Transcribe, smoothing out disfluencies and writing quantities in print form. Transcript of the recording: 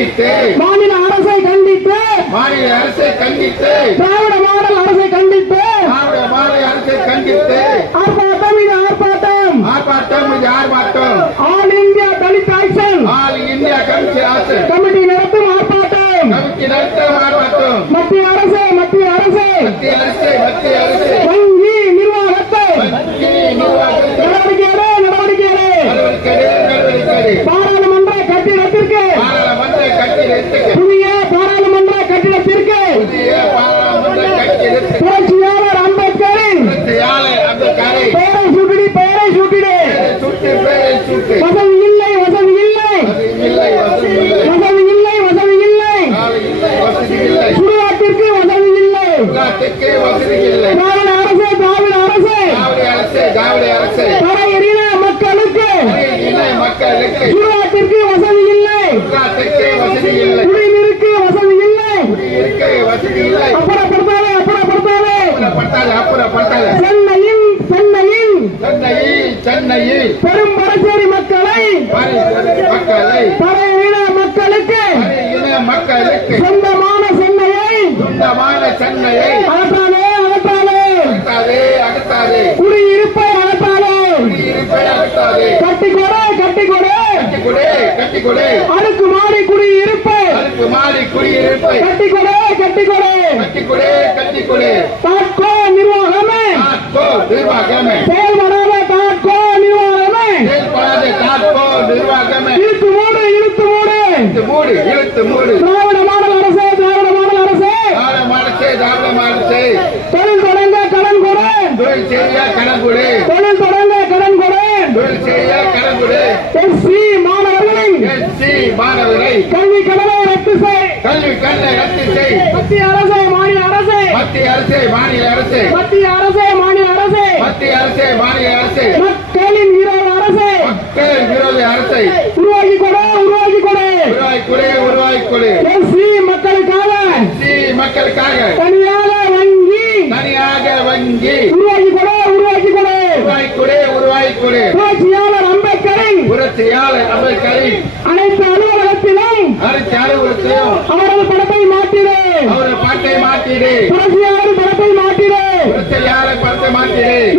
கண்டித்து மாநில அரசை கண்டித்து திராவிட மாடல் அரசை கண்டித்து ஆர்ப்பாட்டம் இது ஆர்ப்பாட்டம் all India Dalit action committee நடத்தும் ஆர்ப்பாட்டம் மத்திய அரசு வங்கி நிர்வாகத்தை நடவடிக்கை பாராளுமன்ற கட்டிடத்திற்கு புதிய பாராளுமன்ற கட்டிடத்திற்கு புரட்சியாளர் அம்பேத்கரின் பெயரை சூட்டிடு வசதி இல்லை சுடுகாட்டிற்கு வசதி இல்லை திராவிட அரசு தரையறின மக்களுக்கு சுடுகாட்டிற்கு வசதி இல்லை குடிநீருக்கு வசதி இல்லை அப்புறப்படுத்தாதே சென்னையில் பெரும் பரச்சேரி மக்களை தரையறின மக்களுக்கு சொந்தமான சென்னையை அகற்றாதே குடியிருப்பை அகற்றாதே கட்டிக்கொடு அடுக்குமாடி குடியிருப்பை கட்டிக்கொடு தாட்கோ நிர்வாகமே செயல்படாத தாட்கோ நிர்வாகமே இழுத்து மூடு திராவிட மாடல் அரசே தொழில் தொடங்க கடன் கொடு எஸ்சி மாணவர்களை கல்வி கடனை ரத்து செய் மத்திய அரசே மாநில அரசே மக்களின் விரோத அரசை உருவாக்கி கொடு எஸ்சி மக்களுக்காக தனியாக வங்கி உருவாக்கி கொடு புரட்சியாளர் அம்பேத்கரின் அனைத்து அலுவலகத்திலும் அவரது படத்தை மாற்றிடு புரட்சியாளர் படத்தை மாற்றிடு